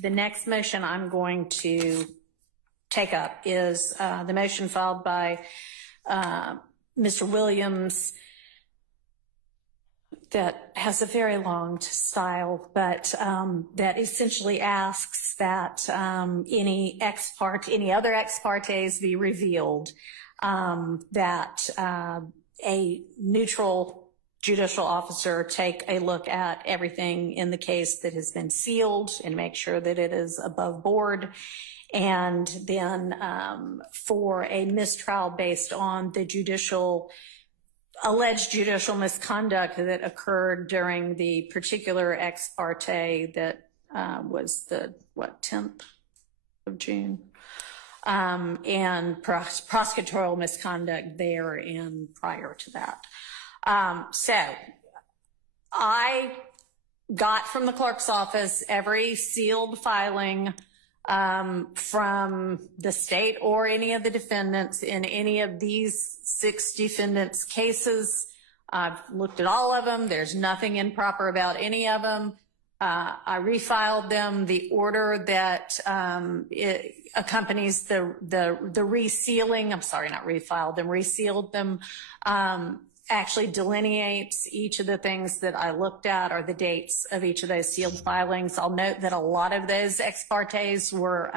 The next motion I'm going to take up is the motion filed by Mr. Williams that has a very long style, but that essentially asks that any other ex partes be revealed, that a neutral judicial officer take a look at everything in the case that has been sealed and make sure that it is above board. And then for a mistrial based on the alleged judicial misconduct that occurred during the particular ex parte that was the, 10th of June, and prosecutorial misconduct there and prior to that. So I got from the clerk's office every sealed filing from the state or any of the defendants in any of these 6 defendants' cases. I've looked at all of them. There's nothing improper about any of them. I refiled them. The order that it accompanies the resealing, I'm sorry, not refiled them, resealed them, actually delineates each of the things that I looked at or the dates of each of those sealed filings. I'll note that a lot of those ex partes were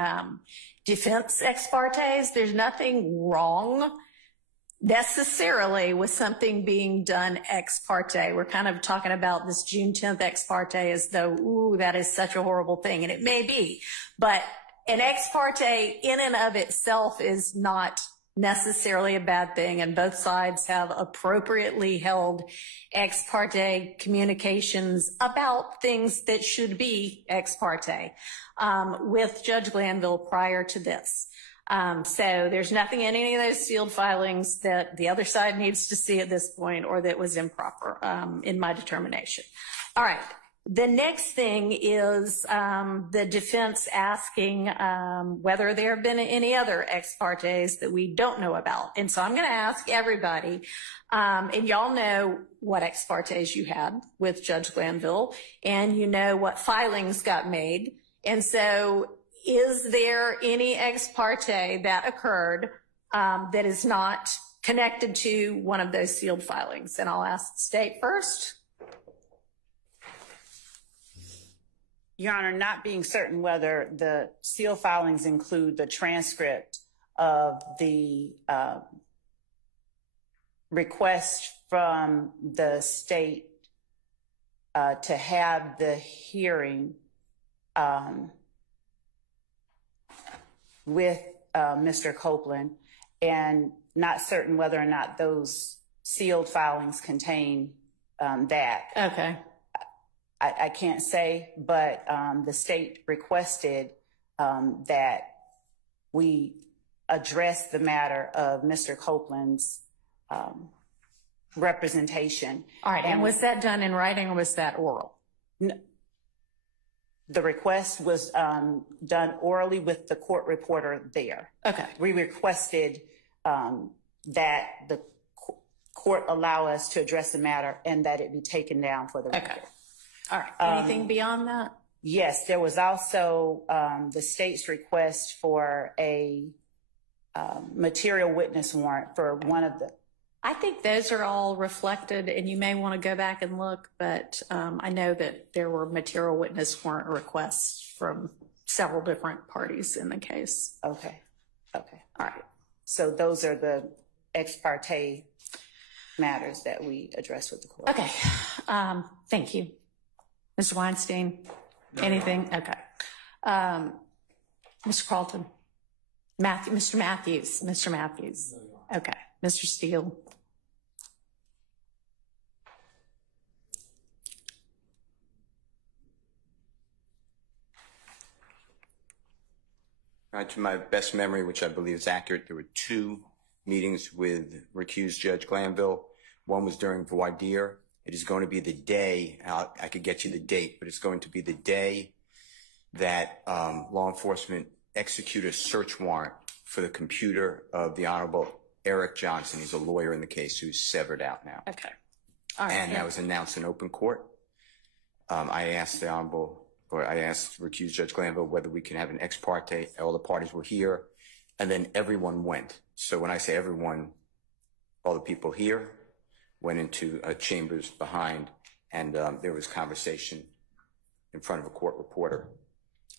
defense ex partes. There's nothing wrong necessarily with something being done ex parte. We're kind of talking about this June 10th ex parte as though, ooh, that is such a horrible thing. And it may be, but an ex parte in and of itself is not necessarily a bad thing, and both sides have appropriately held ex parte communications about things that should be ex parte with Judge Glanville prior to this. So there's nothing in any of those sealed filings that the other side needs to see at this point or that was improper in my determination. All right. The next thing is the defense asking whether there have been any other ex partes that we don't know about. And so I'm going to ask everybody, and y'all know what ex partes you had with Judge Glanville, and you know what filings got made. And so is there any ex parte that occurred that is not connected to one of those sealed filings? And I'll ask the state first. Your Honor, not being certain whether the sealed filings include the transcript of the request from the state to have the hearing with Mr. Copeland, and not certain whether or not those sealed filings contain that. Okay. I can't say, but the state requested that we address the matter of Mr. Copeland's representation. All right. And was that done in writing or was that oral? No, the request was done orally with the court reporter there. Okay. We requested that the court allow us to address the matter and that it be taken down for the record. Okay. All right. Anything beyond that? Yes, there was also the state's request for a material witness warrant for one of the. I think those are all reflected, and you may want to go back and look, but I know that there were material witness warrant requests from several different parties in the case. Okay. Okay. All right. So those are the ex parte matters that we address with the court. Okay. Thank you. Mr. Weinstein, anything? Okay. Mr. Carlton, Mr. Matthews. Okay. Mr. Steele. To my best memory, which I believe is accurate, there were 2 meetings with recused Judge Glanville. One was during voir dire. It is going to be the day, I could get you the date, but it's going to be the day that law enforcement executed a search warrant for the computer of the Honorable Eric Johnson. He's a lawyer in the case who's severed out now. Okay. All right. And that was announced in open court. I asked the Honorable or I asked recused Judge Glanville whether we can have an ex parte. All the parties were here, and then everyone went. So when I say everyone, all the people here went into chambers behind, and there was conversation in front of a court reporter.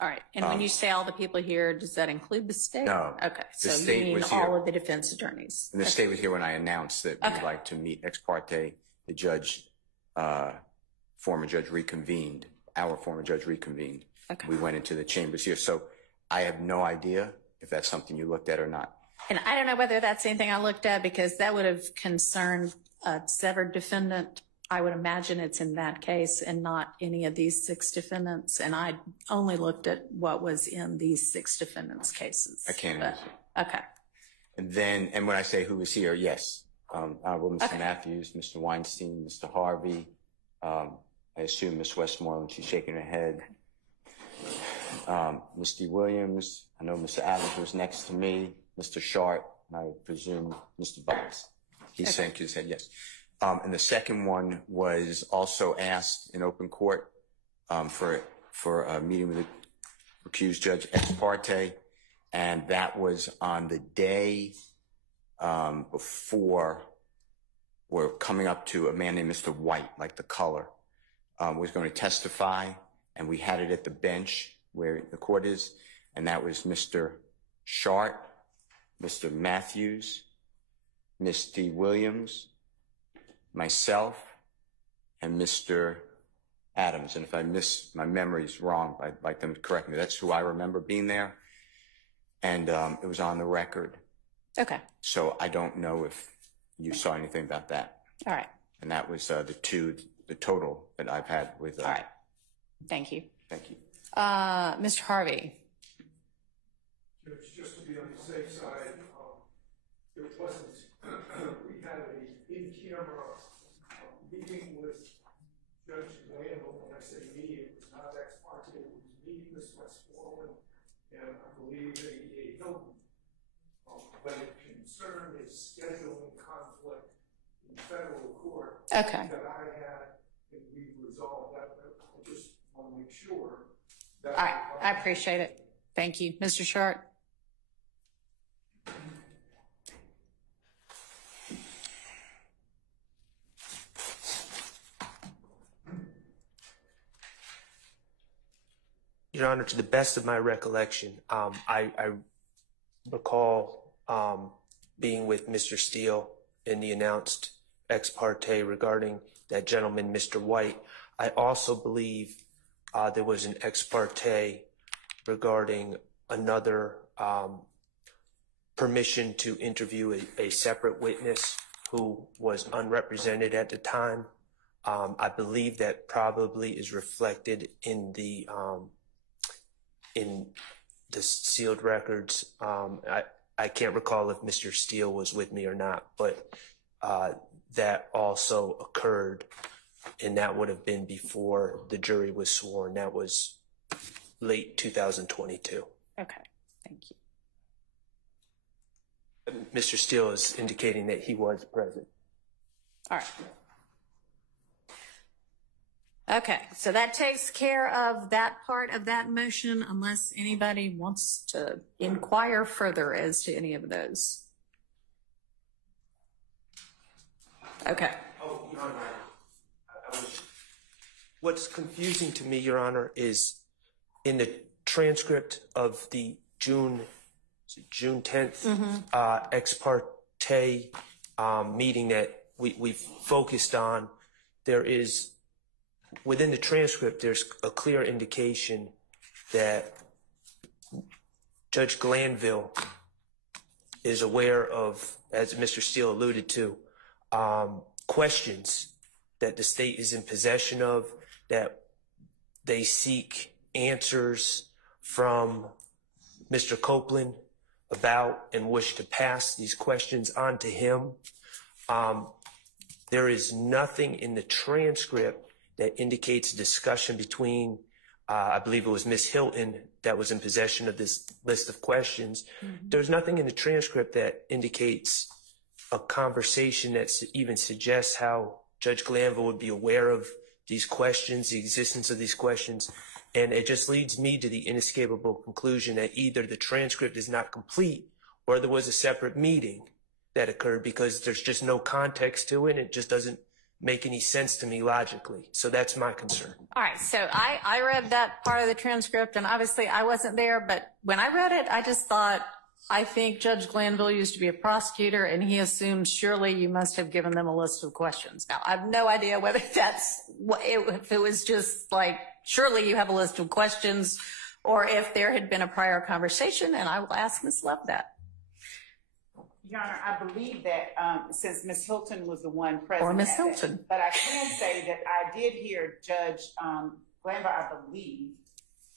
All right. And when you say all the people here, does that include the state? No. Okay. The So state you mean was all here. of the defense attorneys? And the state was here when I announced that we'd like to meet ex parte. The judge, former judge reconvened. Our former judge reconvened. Okay. We went into the chambers here. So I have no idea if that's something you looked at or not. And I don't know whether that's anything I looked at, because that would have concerned a severed defendant. I would imagine it's in that case and not any of these 6 defendants. And I only looked at what was in these 6 defendants' cases. I can't answer. Okay. And then, and when I say who was here, yes. Honorable Mr. Matthews, Mr. Weinstein, Mr. Harvey, I assume Ms. Westmoreland, she's shaking her head. Misty Williams, I know Mr. Adams was next to me, Mr. Schardt, and I presume Mr. Bucks. He's saying his head, yes. And the second one was also asked in open court for a meeting with the recused judge ex parte, and that was on the day before we're coming up to a man named Mr. White, like the color, was going to testify, and we had it at the bench where the court is, and that was Mr. Schardt, Mr. Matthews, Misty Williams, myself, and Mr. Adams. And if I miss, my memory's wrong, I'd like them to correct me. That's who I remember being there, and it was on the record. Okay. So I don't know if you saw anything about that. All right. And that was the total that I've had with. All right. Thank you. Thank you. Mr. Harvey. Just to be on the safe side, it wasn't, we had an in-camera meeting with Judge Glanville. When I say meeting, it was not ex parte, it was meeting with Westmoreland and I believe ADA Hilton. But it concerned a scheduling conflict in federal court that I had, and we resolved that. I just want to make sure that. All right, I appreciate it. Thank you. Mr. Schardt. Your Honor, to the best of my recollection, I recall being with Mr. Steele in the announced ex parte regarding that gentleman, Mr. White. I also believe there was an ex parte regarding another permission to interview a separate witness who was unrepresented at the time. I believe that probably is reflected in the sealed records. I can't recall if Mr. Steele was with me or not, but that also occurred, and that would have been before the jury was sworn. That was late 2022. Okay, thank you. Mr. Steele is indicating that he was present. All right. Okay, so that takes care of that part of that motion, unless anybody wants to inquire further as to any of those. Okay. Oh, Your Honor, what's confusing to me, Your Honor, is in the transcript of the June 10th ex parte meeting that we focused on, there is, within the transcript, there's a clear indication that Judge Glanville is aware of, as Mr. Steele alluded to, questions that the state is in possession of, that they seek answers from Mr. Copeland about and wish to pass these questions on to him. There is nothing in the transcript that indicates a discussion between, I believe it was Ms. Hilton that was in possession of this list of questions. There's nothing in the transcript that indicates a conversation that even suggests how Judge Glanville would be aware of these questions, the existence of these questions. And it just leads me to the inescapable conclusion that either the transcript is not complete or there was a separate meeting that occurred, because there's just no context to it. It just doesn't make any sense to me logically. So that's my concern. All right. So I read that part of the transcript, and obviously I wasn't there, but when I read it, I just thought, I think Judge Glanville used to be a prosecutor, and he assumed surely you must have given them a list of questions. Now, I have no idea whether that's if it was just like, surely you have a list of questions, or if there had been a prior conversation, and I will ask Ms. Love that. Your Honor, I believe that since Ms. Hilton was the one present. Or Ms. Hilton. But I can say that I did hear Judge Glanville, I believe,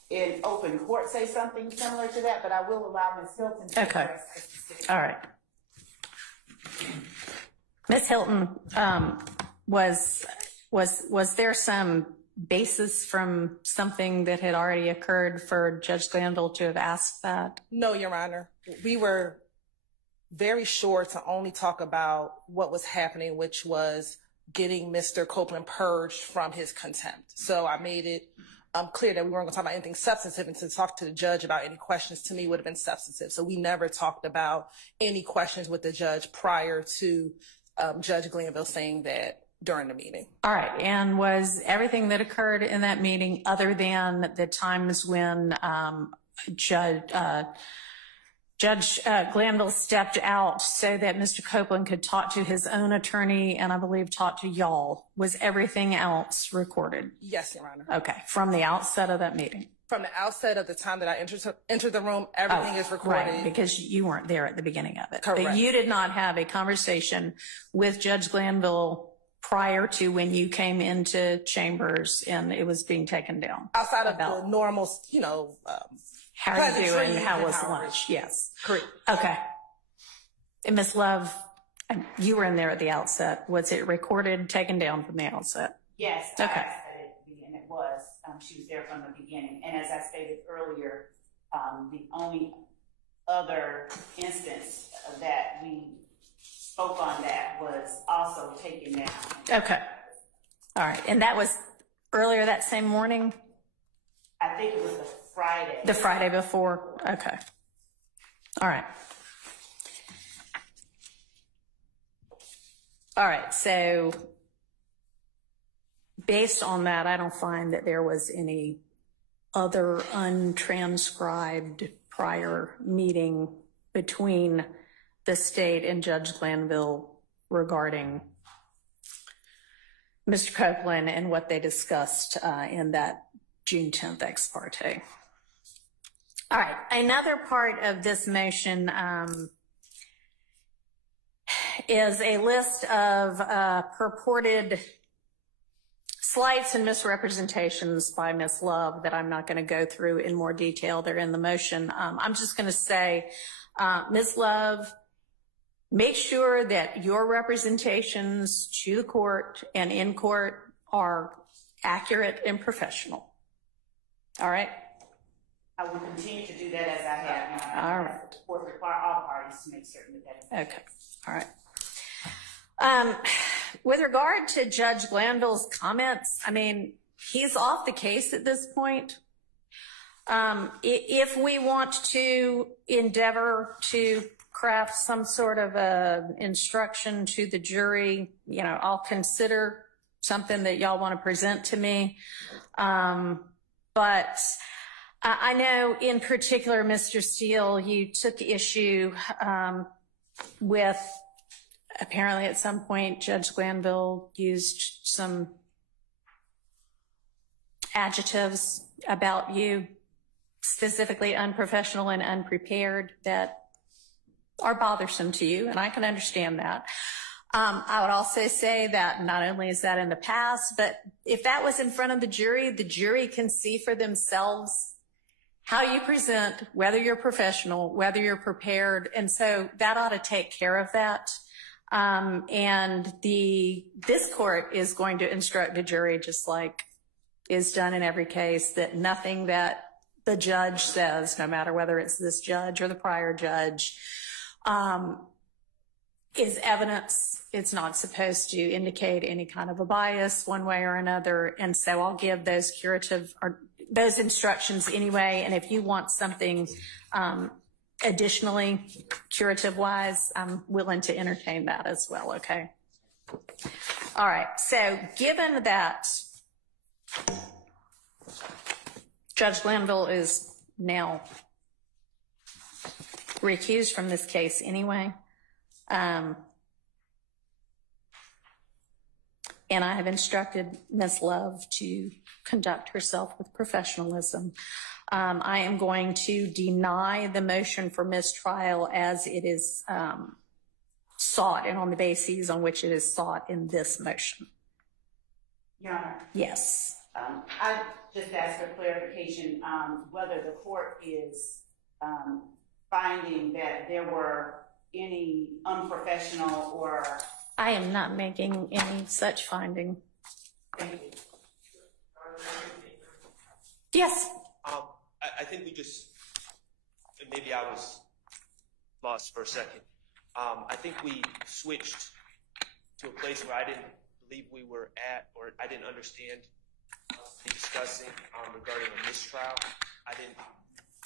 in open court say something similar to that, but I will allow Ms. Hilton to address the specific. All right. Ms. Hilton, was there some basis from something that had already occurred for Judge Glanville to have asked that? No, Your Honor. We were very sure to only talk about what was happening, which was getting Mr. Copeland purged from his contempt. So I made it clear that we weren't going to talk about anything substantive, and to talk to the judge about any questions to me would have been substantive. So we never talked about any questions with the judge prior to Judge Glanville saying that during the meeting. All right. And was everything that occurred in that meeting, other than the times when Judge Glanville stepped out so that Mr. Copeland could talk to his own attorney and I believe talk to y'all, was everything else recorded? Yes, Your Honor. Okay. From the outset of that meeting? From the outset of the time that I entered the room, everything is recorded. Right, because you weren't there at the beginning of it. Correct. But you did not have a conversation with Judge Glanville prior to when you came into chambers and it was being taken down? Outside of the normal, how are you doing? How was lunch? Yes. Correct. Okay. And Ms. Love, you were in there at the outset. Was it recorded, taken down from the outset? Yes. Okay. And it was. She was there from the beginning. And as I stated earlier, the only other instance that we spoke on that was also taken down. Okay. All right. And that was earlier that same morning? I think it was the Friday. The Friday before? Okay. All right. All right. So based on that, I don't find that there was any other untranscribed prior meeting between the state and Judge Glanville regarding Mr. Copeland and what they discussed in that June 10th ex parte. All right. Another part of this motion is a list of purported slights and misrepresentations by Ms. Love that I'm not going to go through in more detail. They're in the motion. I'm just going to say, Ms. Love, make sure that your representations to the court and in court are accurate and professional. All right? I will continue to do that as I have. All right. The court require all parties to make certain that that is Okay. All right. With regard to Judge Glanville's comments, I mean, he's off the case at this point. If we want to endeavor to craft some sort of instruction to the jury, I'll consider something that y'all want to present to me. But I know in particular, Mr. Steele, you took issue with apparently at some point Judge Glanville used some adjectives about you, specifically unprofessional and unprepared, that are bothersome to you, and I can understand that. I would also say that not only is that in the past, but if that was in front of the jury can see for themselves how you present, whether you're professional, whether you're prepared, and so that ought to take care of that. And this court is going to instruct the jury, just like is done in every case, that nothing that the judge says, no matter whether it's this judge or the prior judge, is evidence. It's not supposed to indicate any kind of a bias one way or another. And so I'll give those curative, or those instructions anyway, and if you want something additionally curative-wise, I'm willing to entertain that as well, okay? All right, so given that Judge Glanville is now recused from this case anyway, and I have instructed Ms. Love to conduct herself with professionalism, I am going to deny the motion for mistrial as it is sought and on the bases on which it is sought in this motion. Your Honor. Yes. I just asked for clarification whether the court is finding that there were any unprofessional or... I am not making any such finding. Thank you. Yes. I think we just, maybe I was lost for a second. I think we switched to a place where I didn't believe we were at, or I didn't understand the discussing regarding a mistrial. I didn't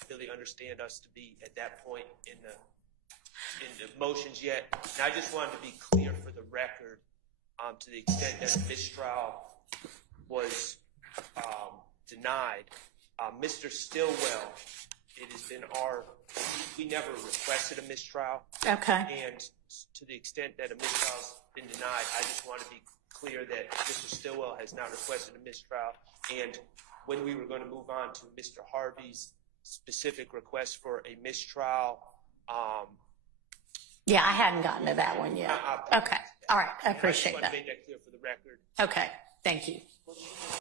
really understand us to be at that point in the motions yet. And I just wanted to be clear for the record, to the extent that a mistrial was denied. Mr. Stillwell, it has been we never requested a mistrial. Okay. And to the extent that a mistrial has been denied, I just want to be clear that Mr. Stillwell has not requested a mistrial. And when we were going to move on to Mr. Harvey's specific request for a mistrial. Yeah, I hadn't gotten to that one yet. Okay. All right. I appreciate that. I just want to make that clear for the record. Okay. Thank you.